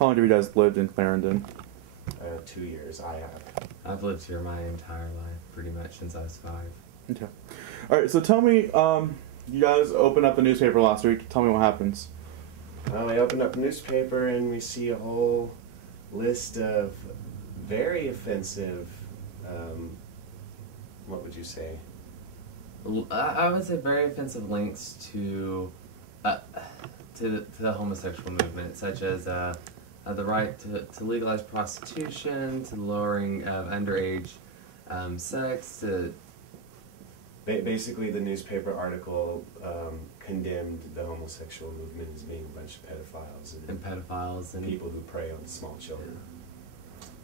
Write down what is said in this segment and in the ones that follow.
How long have you guys lived in Clarendon? 2 years, I have. I've lived here my entire life, pretty much since I was 5. Okay. All right. So tell me, you guys opened up the newspaper last week. Tell me what happens. We opened up a newspaper and we see a whole list of very offensive, what would you say? I would say very offensive links to the homosexual movement, such as the right to legalize prostitution, to lowering of underage sex, to... Basically, the newspaper article condemned the homosexual movement as being a bunch of pedophiles and people who prey on small children.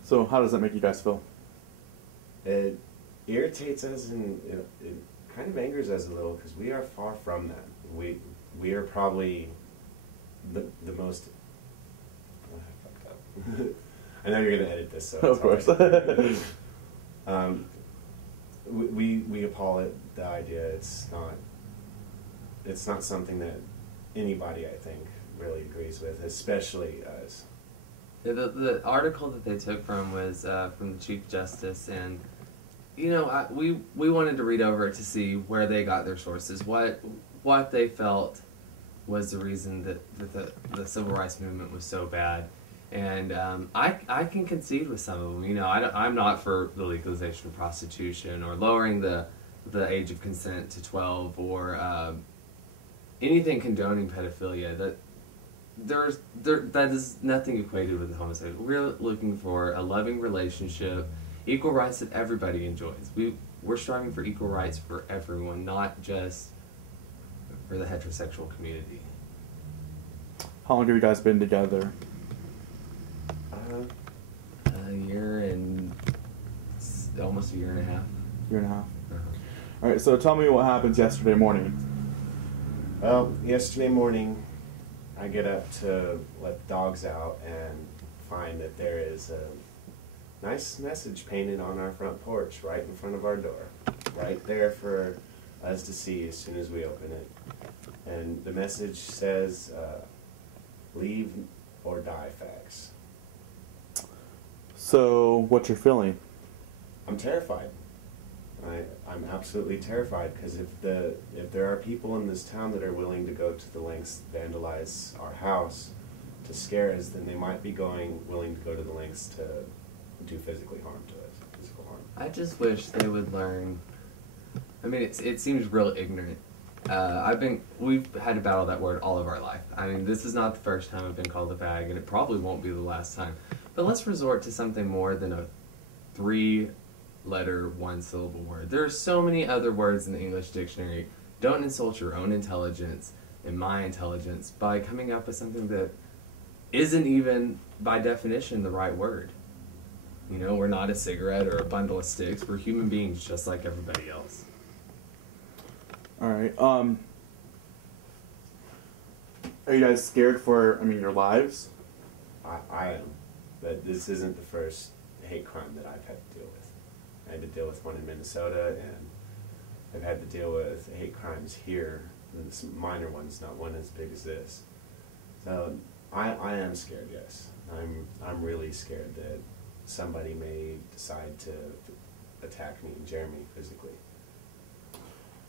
So how does that make you guys feel? It irritates us and it kind of angers us a little because we are far from that. We are probably the most... Oh, I fucked up. I know you're going to edit this, so... Of course. We appall at the idea. It's not something that anybody, I think, really agrees with, especially us. Yeah, the article that they took from was from the Chief Justice, and you know, we wanted to read over it to see where they got their sources, what they felt was the reason that the civil rights movement was so bad. And I can concede with some of them. You know, I'm not for the legalization of prostitution or lowering the age of consent to 12 or anything condoning pedophilia. That is nothing equated with the homosexual. We're looking for a loving relationship, equal rights that everybody enjoys. We're striving for equal rights for everyone, not just for the heterosexual community. How long have you guys been together? A year and almost a year and a half. Year and a half. All right. So tell me what happened yesterday morning. Well, yesterday morning, I get up to let the dogs out and find that there is a nice message painted on our front porch, right in front of our door, right there for us to see as soon as we open it. And the message says, "Leave or die, facts." So, what's your feeling? I'm terrified. I'm absolutely terrified because if there are people in this town that are willing to go to the lengths to vandalize our house to scare us, then they might be willing to go to the lengths to do physical harm to us. Physical harm. I just wish they would learn. I mean, it seems real ignorant. We've had to battle that word all of our life. I mean, this is not the first time I've been called a fag, and it probably won't be the last time. But let's resort to something more than a 3-letter, 1-syllable word. There are so many other words in the English dictionary. Don't insult your own intelligence and my intelligence by coming up with something that isn't even, by definition, the right word. You know, we're not a cigarette or a bundle of sticks. We're human beings just like everybody else. All right. Are you guys scared for, your lives? I am. But this isn't the first hate crime that I've had to deal with. I had to deal with one in Minnesota, and I've had to deal with hate crimes here, and some minor ones, not one as big as this. So I am scared, yes. I'm really scared that somebody may decide to attack me and Jeremy physically.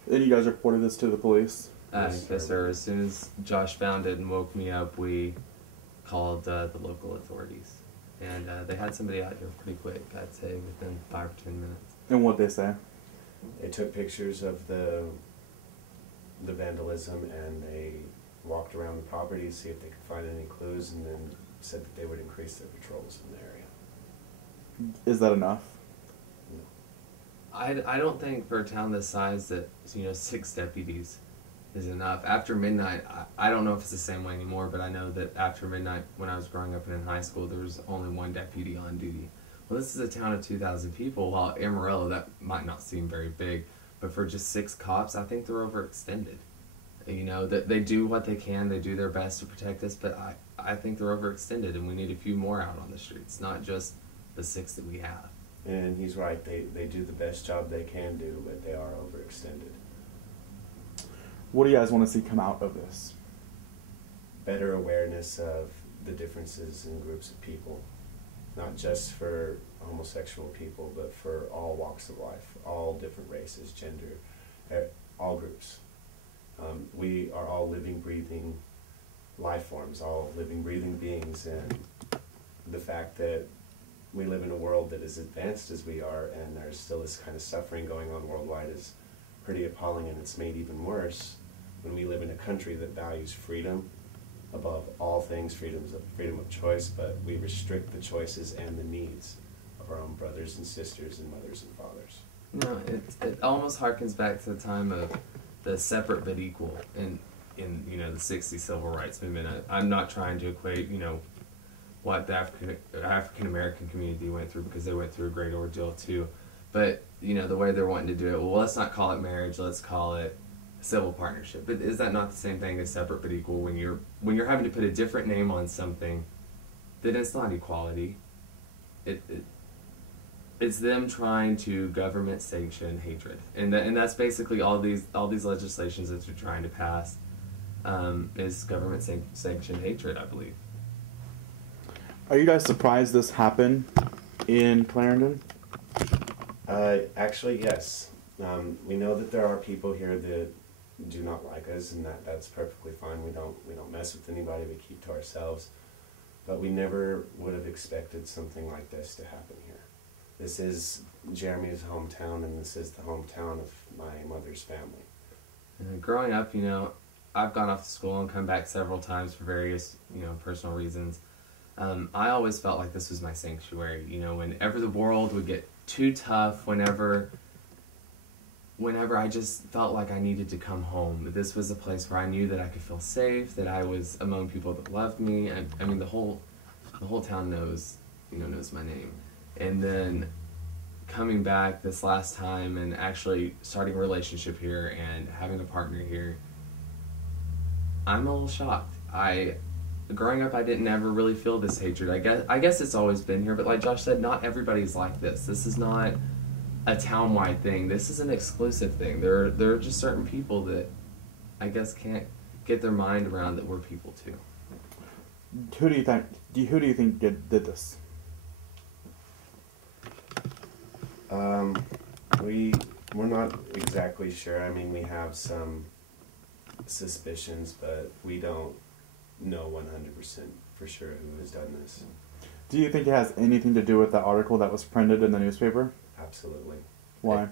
And you guys reported this to the police? Yes, sir. As soon as Josh found it and woke me up, we called the local authorities. And they had somebody out here pretty quick, I'd say, within 5 or 10 minutes. And what'd they say? They took pictures of the vandalism, and they walked around the property to see if they could find any clues, and then said that they would increase their patrols in the area. Is that enough? No. I don't think for a town this size that 6 deputies is enough. After midnight, I don't know if it's the same way anymore, but I know that after midnight, when I was growing up and in high school, there was only 1 deputy on duty. Well, this is a town of 2,000 people, while Amarillo, that might not seem very big, but for just 6 cops, I think they're overextended. You know, that they do what they can, they do their best to protect us, but I think they're overextended, and we need a few more out on the streets, not just the 6 that we have. And he's right, they do the best job they can do, but they are overextended. What do you guys want to see come out of this? Better awareness of the differences in groups of people, not just for homosexual people, but for all walks of life, all different races, gender, all groups. We are all living, breathing life forms, all living, breathing beings, and the fact that we live in a world that is advanced as we are, and there's still this kind of suffering going on worldwide is pretty appalling, and it's made even worse when we live in a country that values freedom above all things, freedom of choice, but we restrict the choices and the needs of our own brothers and sisters and mothers and fathers. No, it almost harkens back to the time of the separate but equal in the 60s civil rights movement. I'm not trying to equate, what the African American community went through, because they went through a great ordeal too. But, the way they're wanting to do it, well, let's not call it marriage, let's call it civil partnership. But is that not the same thing as separate but equal? When you're having to put a different name on something, then it's not equality. It's them trying to government sanction hatred, and that's basically all these legislations that they're trying to pass is government sanctioned hatred, I believe. Are you guys surprised this happened in Clarendon? Actually, yes. We know that there are people here that do not like us, and that's perfectly fine. We don't mess with anybody. We keep to ourselves. But we never would have expected something like this to happen here. This is Jeremy's hometown, and this is the hometown of my mother's family. Growing up, I've gone off to school and come back several times for various, personal reasons. I always felt like this was my sanctuary. Whenever the world would get too tough, whenever I just felt like I needed to come home, this was a place where I knew that I could feel safe, that I was among people that loved me. I mean, the whole town knows my name. And then coming back this last time and actually starting a relationship here and having a partner here, I'm a little shocked. Growing up, I didn't ever really feel this hatred. I guess it's always been here, but like Josh said, not everybody's like this. This is not a town-wide thing. This is an exclusive thing. There are just certain people that I guess can't get their mind around that we're people too. Who do you think did this? We're not exactly sure. I mean, we have some suspicions, but we don't know 100% for sure who has done this. Do you think it has anything to do with the article that was printed in the newspaper? Absolutely. Why?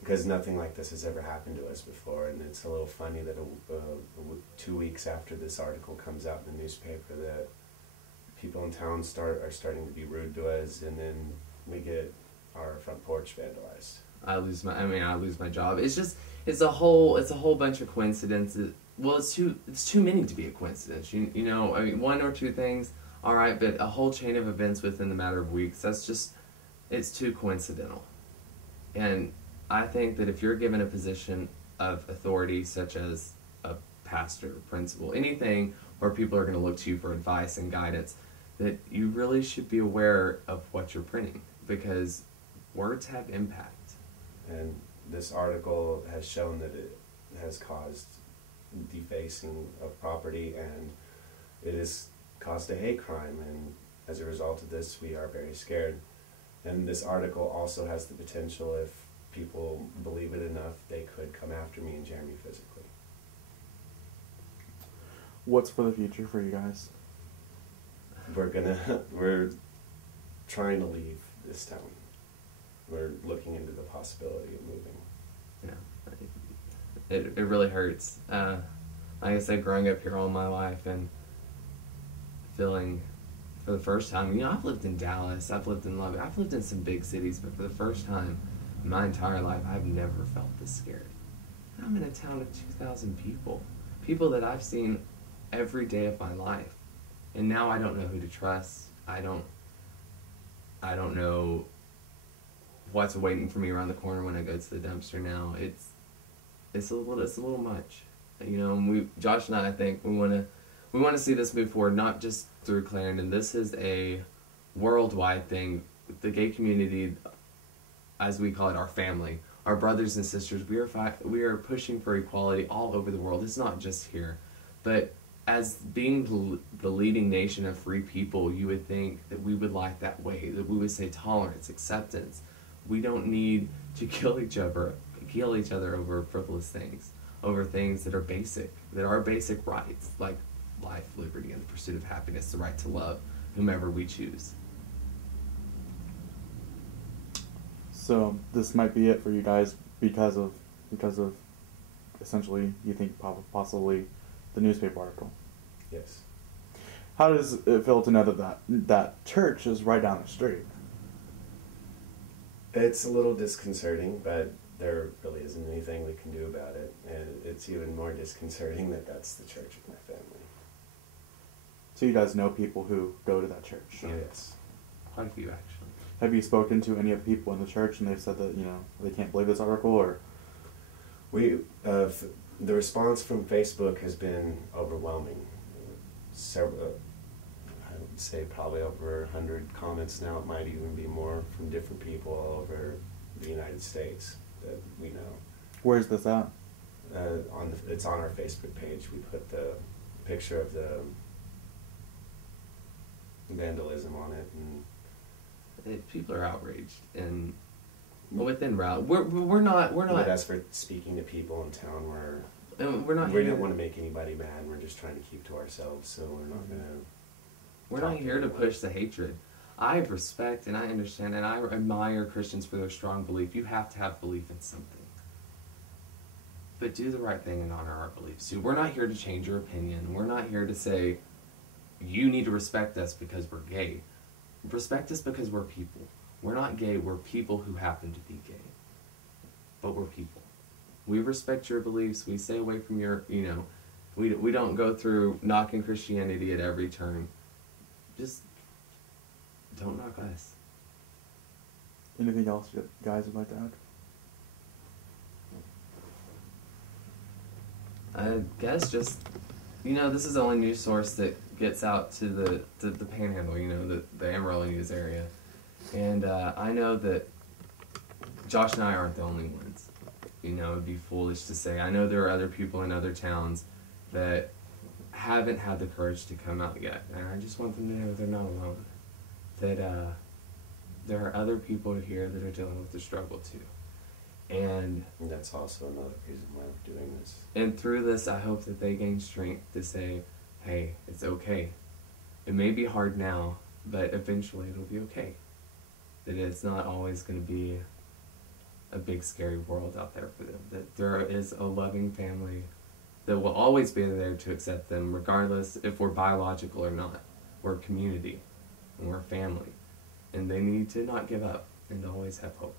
Because nothing like this has ever happened to us before, and it's a little funny that 2 weeks after this article comes out in the newspaper that people in town are starting to be rude to us, and then we get our front porch vandalized. I lose my job. It's a whole bunch of coincidences. Well, it's too many to be a coincidence. One or two things, all right, but a whole chain of events within the matter of weeks, it's too coincidental. And I think that if you're given a position of authority, such as a pastor, principal, anything where people are going to look to you for advice and guidance, that you really should be aware of what you're printing, because words have impact. And this article has shown that it has caused defacing of property, and it has caused a hate crime, and as a result of this, we are very scared. And this article also has the potential, if people believe it enough, they could come after me and Jeremy physically. What's for the future for you guys? We're trying to leave this town. We're looking into the possibility of moving. Yeah, it really hurts. Like I said, growing up here all my life and feeling for the first time, I've lived in Dallas, I've lived in Lubbock, I've lived in some big cities, but for the first time in my entire life, I've never felt this scared. I'm in a town of 2,000 people that I've seen every day of my life, and now I don't know who to trust. I don't know what's waiting for me around the corner when I go to the dumpster now. It's a little much, And Josh and I think we want to see this move forward, not just through Clarendon. This is a worldwide thing. The gay community, as we call it, our family, our brothers and sisters. We are pushing for equality all over the world. It's not just here, but as being the leading nation of free people, you would think that we would like that way, that we would say tolerance, acceptance. We don't need to kill each other over frivolous things, over things that are basic rights, like life, liberty, and the pursuit of happiness, the right to love whomever we choose. So this might be it for you guys because of essentially you think possibly the newspaper article. Yes. How does it feel to know that church is right down the street? It's a little disconcerting, but there really isn't anything we can do about it. And it's even more disconcerting that that's the church of my family. So you guys know people who go to that church? Yes. Quite a few, actually. Have you spoken to any of the people in the church and they've said that, they can't believe this article, or? The response from Facebook has been overwhelming. Several, I would say probably over 100 comments now. It might even be more from different people all over the United States that we know. Where's this at? It's on our Facebook page. We put the picture of the vandalism on it, and People are outraged, and within route, we're not. But as for speaking to people in town, we're not. We don't want to make anybody mad. We're just trying to keep to ourselves, so we're not gonna. We're not here to push the hatred. I respect and I understand and I admire Christians for their strong belief. You have to have belief in something, but do the right thing and honor our beliefs too. We're not here to change your opinion. We're not here to say you need to respect us because we're gay. Respect us because we're people. We're not gay, we're people who happen to be gay. But we're people. We respect your beliefs, we stay away from your, we don't go through knocking Christianity at every turn. Just don't knock us. Anything else you guys would like to add? I guess just, this is the only news source that gets out to the Panhandle, the Amarillo news area. And I know that Josh and I aren't the only ones. It'd be foolish to say. I know there are other people in other towns that haven't had the courage to come out yet. And I just want them to know they're not alone. That there are other people here that are dealing with the struggle too. And that's also another reason why we're doing this. And through this, I hope that they gain strength to say, hey, it's okay. It may be hard now, but eventually it'll be okay. That it's not always going to be a big scary world out there for them. That there is a loving family that will always be there to accept them, regardless if we're biological or not. We're a community, and we're a family. And they need to not give up and to always have hope.